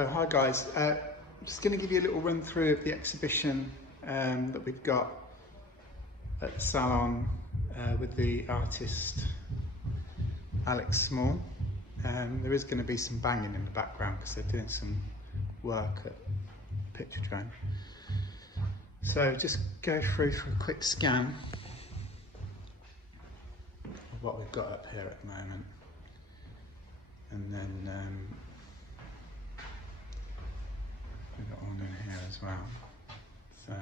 So hi guys, I'm just going to give you a little run through of the exhibition that we've got at the salon with the artist Alex Small. There is going to be some banging in the background because they're doing some work at Picture Drone. So just go through for a quick scan of what we've got up here at the moment, and then we've got one in here as well. So,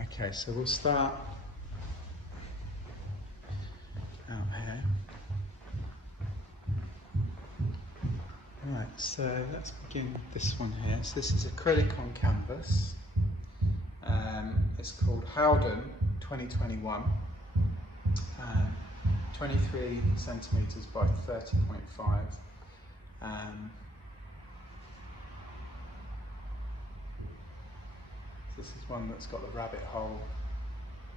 okay, so we'll start out here. Right, so let's begin with this one here. So this is acrylic on canvas. It's called Howden 2021. 23 centimeters by 30.5. This is one that's got the rabbit hole,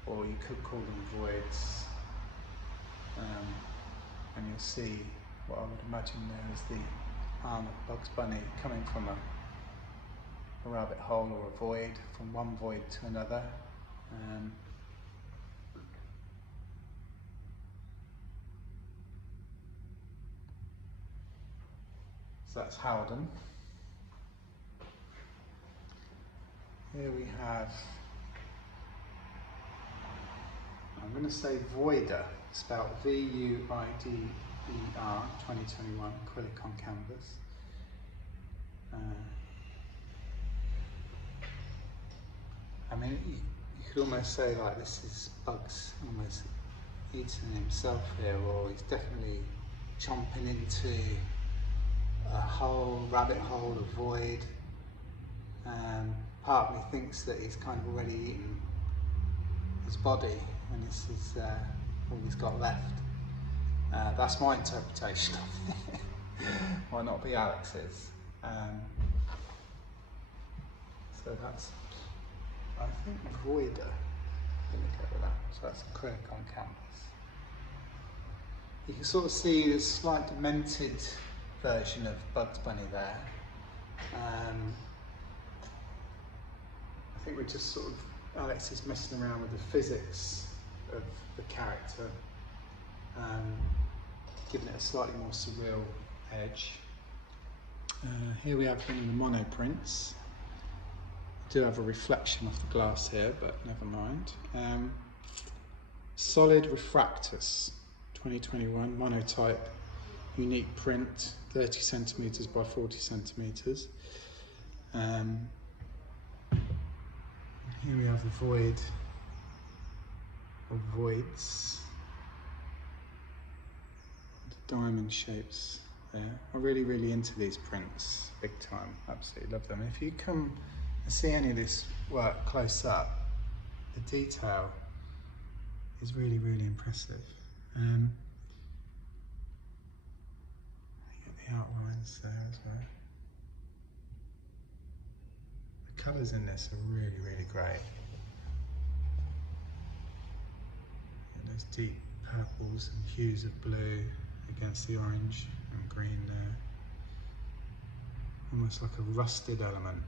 or you could call them voids. And you'll see what I would imagine there is the arm of Bugs Bunny coming from a rabbit hole or a void, from one void to another. So that's Howden. Here we have, I'm going to say Voider, spelled V-U-I-D-E-R, 2021, acrylic on canvas. I mean, you could almost say like this is Bugs almost eating himself here, or he's definitely chomping into a hole, rabbit hole, a void. Part of me thinks that he's kind of already eaten his body and this is all he's got left. That's my interpretation of it. Might not be Alex's. So that's, I think, Voider. Let me go with that. So that's acrylic on canvas. You can sort of see this slight demented version of Bugs Bunny there. I think we're just sort of, Alex is messing around with the physics of the character, giving it a slightly more surreal edge. Here we have one of the mono prints. I do have a reflection off the glass here, but never mind. Solid Refractus 2021, Monotype, unique print, 30 centimeters by 40 centimeters. Here we have the void of voids, the diamond shapes there. I'm really into these prints, big time, absolutely love them. If you come and see any of this work close up, the detail is really impressive. You get the outlines there as well. The colours in this are really great. And there's deep purples and hues of blue against the orange and green there. Almost like a rusted element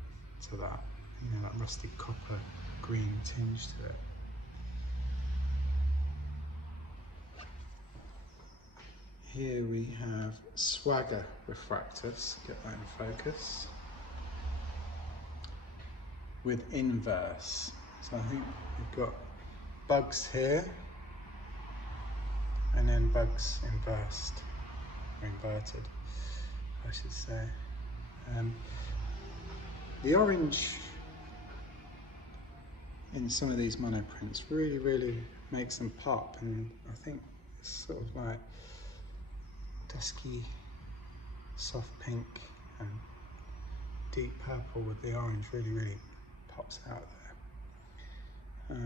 to that, you know, that rusted copper green tinge to it. Here we have Swagger Refractus, get that in focus, with inverse. So I think we've got bugs here, and then bugs inversed, or inverted, I should say. The orange in some of these monoprints really makes them pop, and I think it's sort of like dusky, soft pink and deep purple with the orange really pops out there.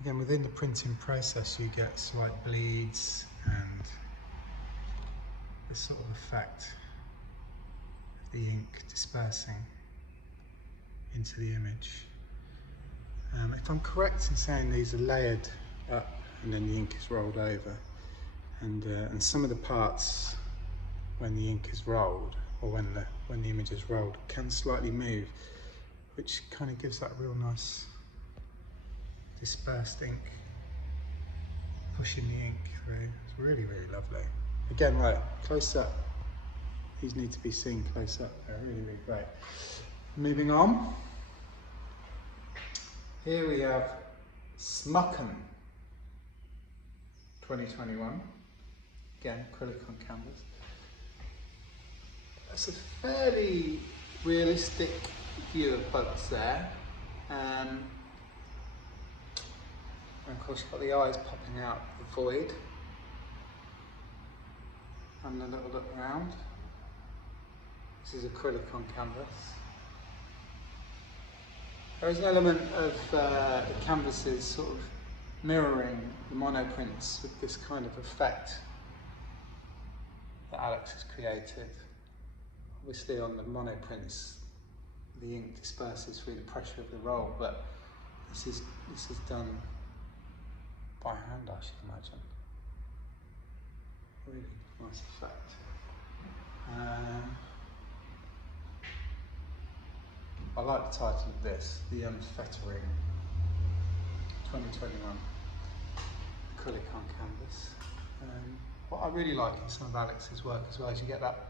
Again, within the printing process you get slight bleeds and this sort of effect of the ink dispersing into the image. If I'm correct in saying these are layered up and then the ink is rolled over, and some of the parts when the ink is rolled, or when the image is rolled, can slightly move, which kind of gives that real nice dispersed ink, pushing the ink through. It's really, really lovely. Again, right, close up. These need to be seen close up. They're really, really great. Moving on. Here we have Mucken 2021. Again, acrylic on canvas. It's a fairly realistic view of bugs there. And of course, you've got the eyes popping out the void. And a little look around. This is acrylic on canvas. There is an element of the canvases sort of mirroring the monoprints with this kind of effect that Alex has created. Obviously on the monoprints the ink disperses through the pressure of the roll, but this is done by hand, I should imagine. Really nice effect. I like the title of this, the Unfettering 2021 acrylic on canvas. What I really like in some of Alex's work as well is you get that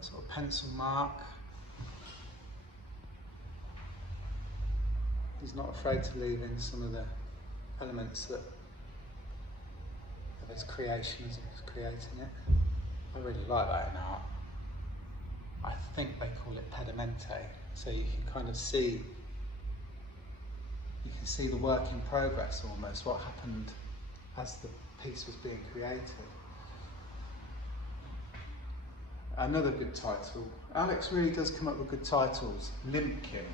sort of pencil mark. He's not afraid to leave in some of the elements that of his creation as he was creating it. I really like that in art. I think they call it pedamente, so you can kind of see, you can see the work in progress almost, what happened as the piece was being created. Another good title. Alex really does come up with good titles. Limp King.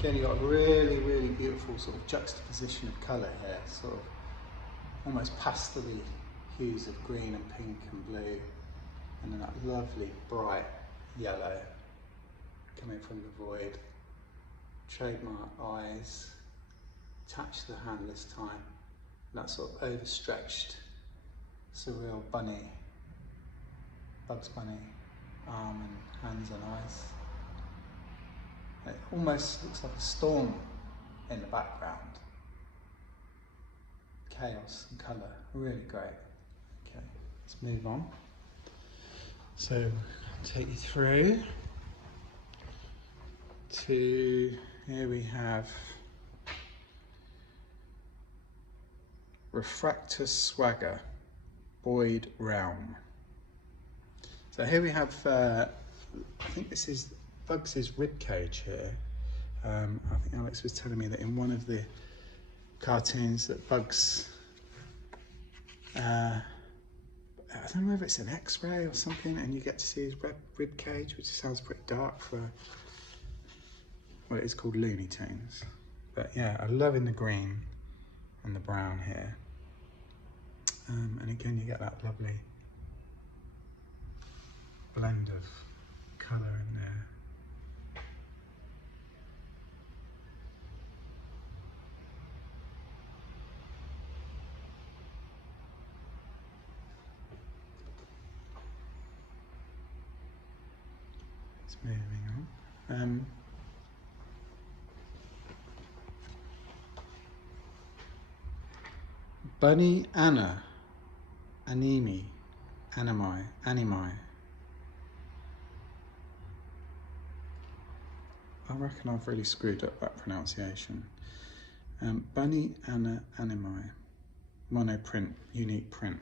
Again, you've got a really, really beautiful sort of juxtaposition of colour here, sort of almost pastel-y hues of green and pink and blue, and then that lovely bright yellow coming from the void. Trademark eyes, attached to the hand this time, and that sort of overstretched, surreal bunny, Bugs Bunny arm and hands and eyes. It almost looks like a storm in the background. Chaos and colour, really great. Okay, let's move on. So, I'll take you through to, here we have Refractor Swagger, Boyd Realm. So here we have, I think this is Bugs' Ribcage here. I think Alex was telling me that in one of the cartoons that Bugs, I don't know if it's an X-ray or something, and you get to see his ribcage, which sounds pretty dark for, well, it is called Looney Tunes. But yeah, I'm loving the green and the brown here. And again, you get that lovely blend of colour in there. It's moving on. Bunny Anna, Animi, Animi. I reckon I've really screwed up that pronunciation. Bunny Anna Animi, monoprint, unique print.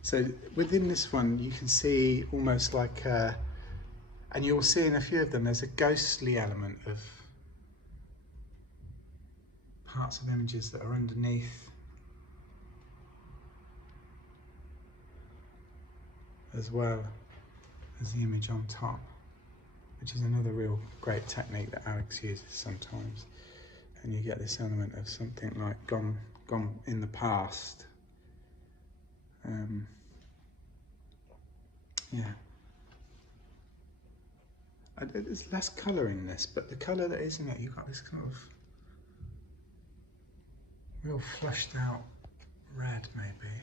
So within this one you can see almost like and you'll see in a few of them there's a ghostly element of parts of images that are underneath as well as the image on top, which is another real great technique that Alex uses sometimes. And you get this element of something like gone in the past. Yeah. There's less colour in this, but the colour that is in it, you've got this kind of real flushed out red maybe.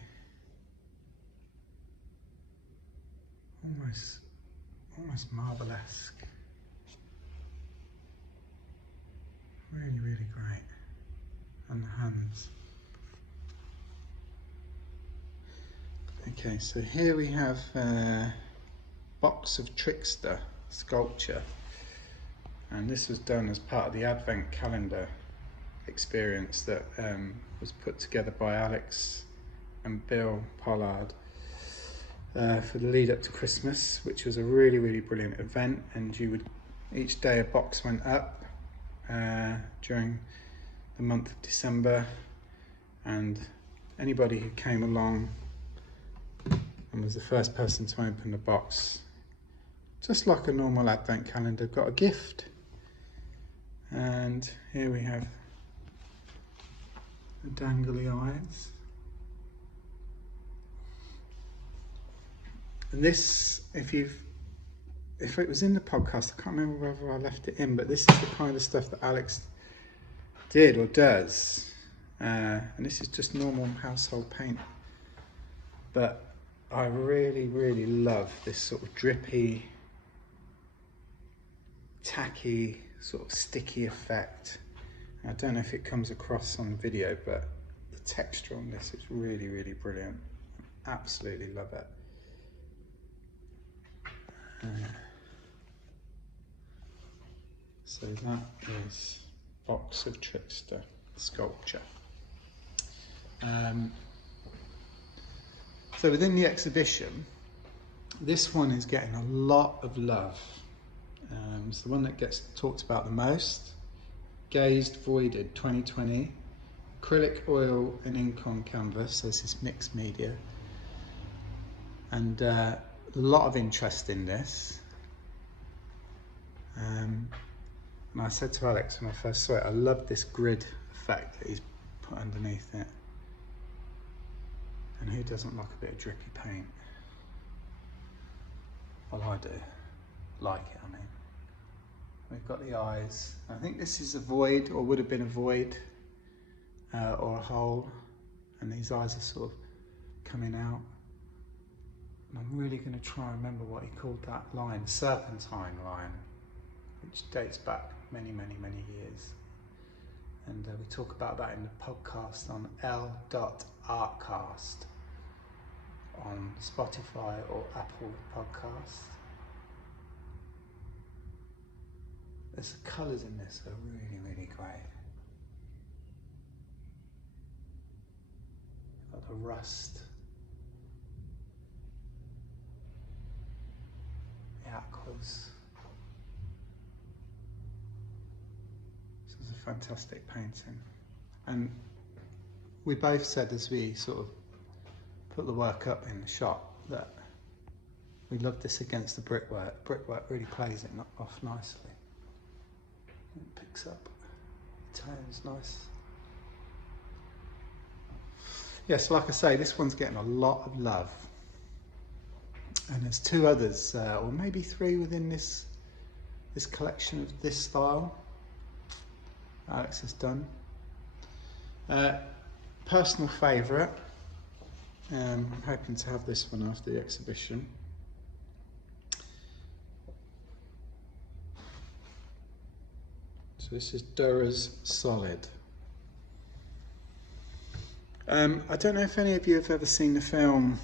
Almost marble-esque. Really, really great. And the hands. Okay, so here we have a box of Trickster sculpture, and this was done as part of the Advent calendar experience that was put together by Alex and Bill Pollard for the lead up to Christmas, which was a really, really brilliant event. And each day a box went up during the month of December, and anybody who came along and was the first person to open the box, just like a normal Advent calendar, got a gift. And here we have the dangly eyes. And this, if it was in the podcast, I can't remember whether I left it in, but this is the kind of stuff that Alex did or does. And this is just normal household paint. But I really, really love this sort of drippy, tacky, sort of sticky effect. I don't know if it comes across on video, but the texture on this is really, really brilliant. Absolutely love it. So that is Box of Trickster sculpture. So within the exhibition, this one is getting a lot of love. It's the one that gets talked about the most. Gazed Voided 2020, acrylic, oil and ink on canvas, so this is mixed media. And a lot of interest in this. And I said to Alex when I first saw it, I love this grid effect that he's put underneath it. And who doesn't like a bit of drippy paint? Well, I do. Like it, I mean. We've got the eyes. I think this is a void, or would have been a void, or a hole. And these eyes are sort of coming out. And I'm really going to try and remember what he called that line, serpentine line, which dates back many, many, many years. And we talk about that in the podcast on L.Artcast on Spotify or Apple Podcasts. The colours in this are really, really great. You've got the rust, the aquas. This is a fantastic painting. And we both said as we sort of put the work up in the shop that we love this against the brickwork. Brickwork really plays it off nicely. It picks up the tones nice. Yes, like I say, this one's getting a lot of love. And there's two others, or maybe three within this collection of this style Alex has done. Personal favourite. I'm hoping to have this one after the exhibition. So this is Doras Solid. I don't know if any of you have ever seen the film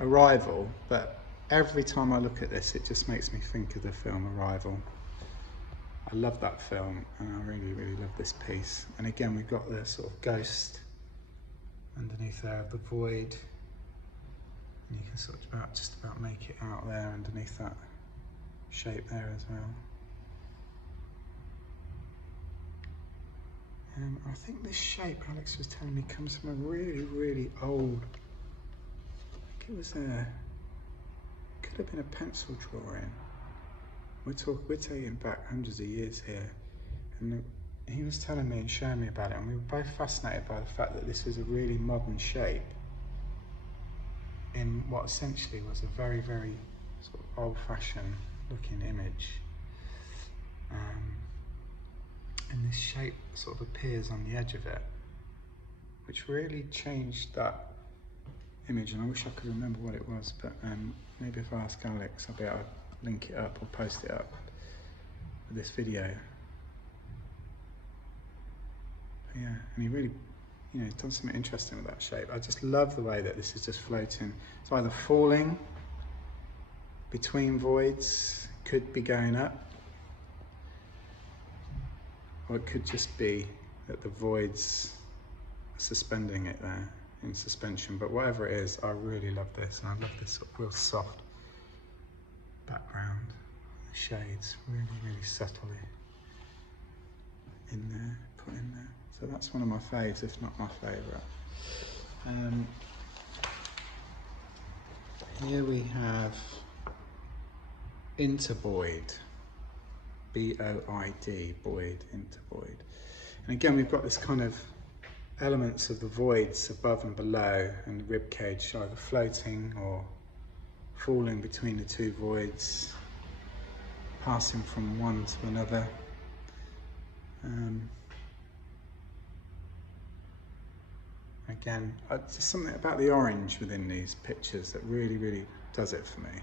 Arrival, but every time I look at this, it just makes me think of the film Arrival. I love that film, and I really, really love this piece. And again, we've got the sort of ghost underneath there of the void. And you can sort of just about make it out there underneath that shape there as well. I think this shape, Alex was telling me, comes from a really, really old, I think it was could have been a pencil drawing. We're taking back hundreds of years here. And he was telling me and showing me about it, and we were both fascinated by the fact that this is a really modern shape in what essentially was a very, very sort of old-fashioned looking image. And this shape sort of appears on the edge of it. which really changed that image, and I wish I could remember what it was, but maybe if I ask Alex, I'll be able to link it up or post it up with this video. But yeah, and he really, you know, he's done something interesting with that shape. I just love the way that this is just floating. It's either falling between voids, could be going up, or it could just be that the voids are suspending it there in suspension. But whatever it is, I really love this, and I love this sort of real soft background. The shades really, really subtly in there, put in there. So that's one of my faves, if not my favourite. Here we have Interboyd, B-O-I-D, Boyd, Interboyd. And again, we've got this kind of elements of the voids above and below, and the ribcage either floating or falling between the two voids, passing from one to another. Again, there's something about the orange within these pictures that really, really does it for me.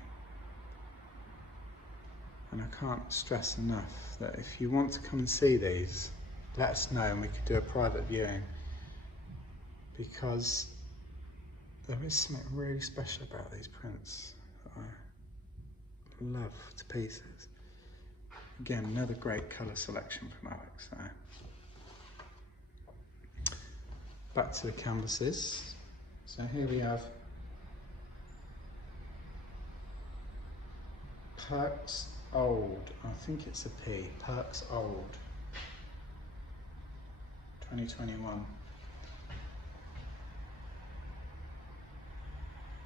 And I can't stress enough that if you want to come and see these, let us know and we could do a private viewing, because there is something really special about these prints that I love to pieces. Again, another great colour selection from Alex there. Back to the canvases. So here we have Perks Old, I think it's a P, Perks Old, 2021.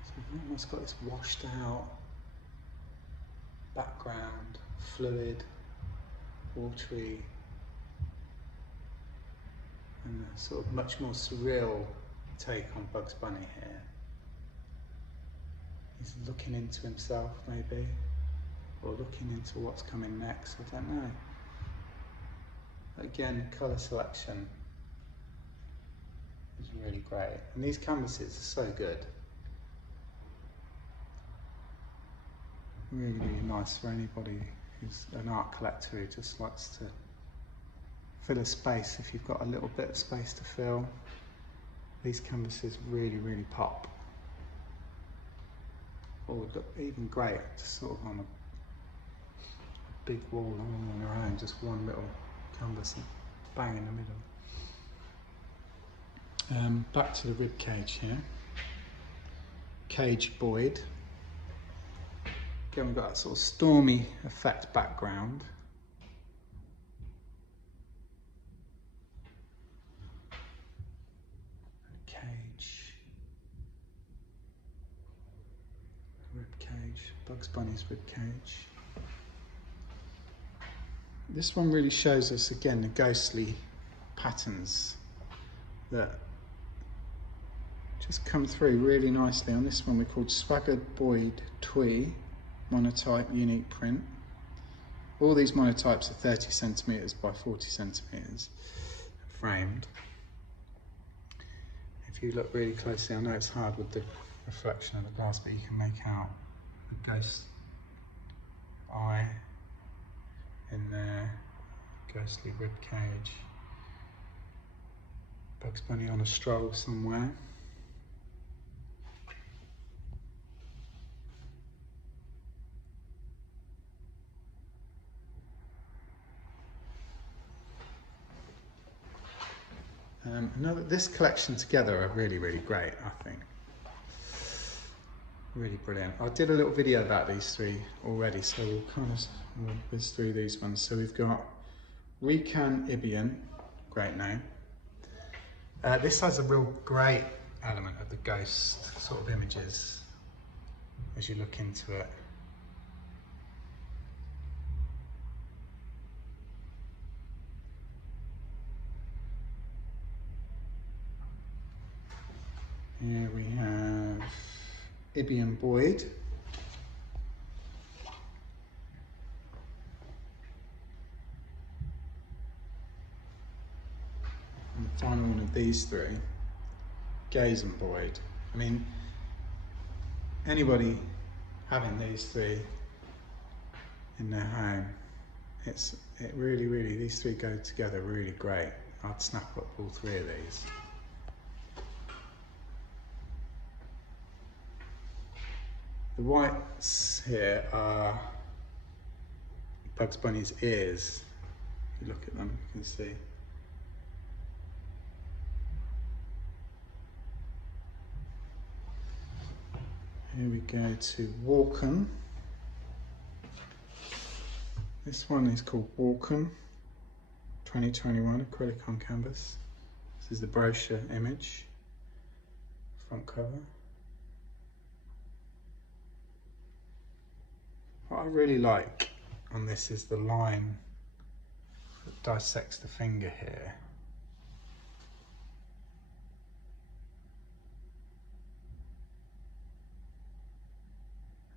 So we've almost got this washed out background, fluid, watery, and a sort of much more surreal take on Bugs Bunny here. He's looking into himself maybe, or looking into what's coming next, I don't know. Again, colour selection is really great, and these canvases are so good. Really, really nice for anybody who's an art collector who just likes to fill a space. If you've got a little bit of space to fill, these canvases really, really pop. Or would look even great just sort of on a big wall all on their own, just one little canvas and bang in the middle. Back to the ribcage here. Cage Boyd. Again, we've got that sort of stormy effect background. Ribcage, Bugs Bunny's ribcage. This one really shows us again the ghostly patterns that just come through really nicely. On this one we called Swaggered Boyd Twee, Monotype unique print. All these monotypes are 30 centimetres by 40 centimetres framed. If you look really closely, I know it's hard with the reflection of the glass, but you can make out the ghost eye in there, ghostly ribcage, Bugs Bunny on a stroll somewhere. This collection together are really, really great, I think. Really brilliant. I did a little video about these three already, so we'll whiz through these ones. So we've got Recon Idiom, great name. This has a real great element of the ghost sort of images as you look into it. Here we have Idiom Boyd. And the final one of these three Boyd. I mean, anybody having these three in their home, it really, these three go together really great. I'd snap up all three of these. The whites here are Bugs Bunny's ears. If you look at them, you can see. Here we go to Walken. This one is called Walken 2021 acrylic on canvas. This is the brochure image, front cover. What I really like on this is the line that dissects the finger here.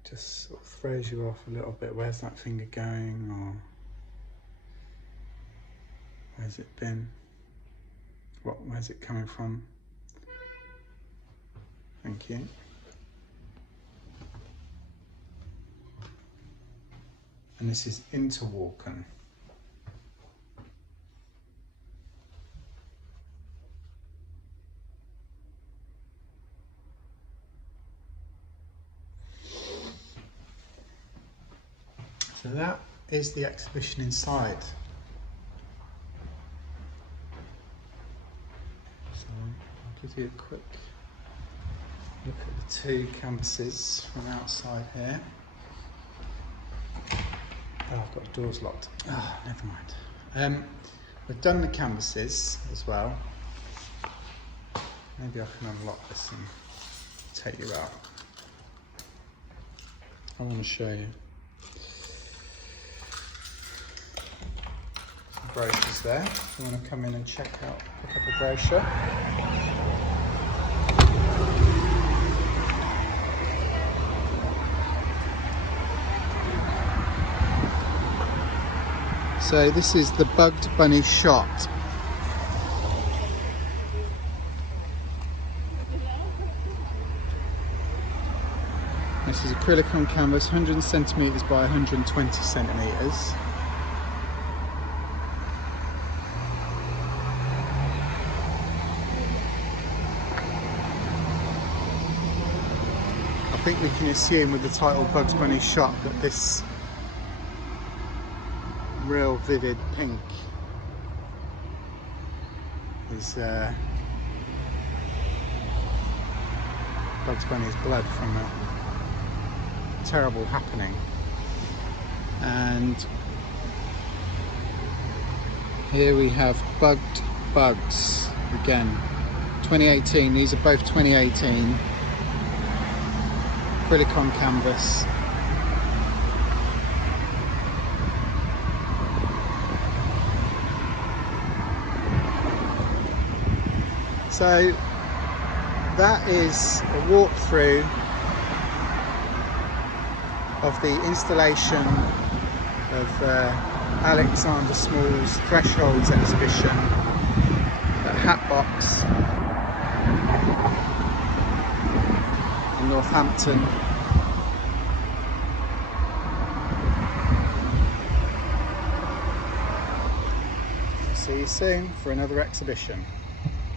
Just sort of throws you off a little bit. Where's that finger going, or where's it been? Where's it coming from? Thank you. And this is Interboyd. So that is the exhibition inside. So I'll give you a quick look at the two canvases from outside here. Oh, I've got the doors locked. Oh, never mind. We've done the canvases as well. Maybe I can unlock this and take you out. I want to show you. Brochures there. If you want to come in and check out, pick up a brochure. So this is the Bugs Bunny shot. This is acrylic on canvas, 100 centimetres by 120 centimetres. I think we can assume with the title Bugs Bunny shot that this real vivid pink is Bugs Bunny's blood from a terrible happening. And here we have Bugged Bugs again, 2018. These are both 2018. Acrylic on canvas. So that is a walkthrough of the installation of Alexander Small's Thresholds exhibition at Hattbox in Northampton. See you soon for another exhibition.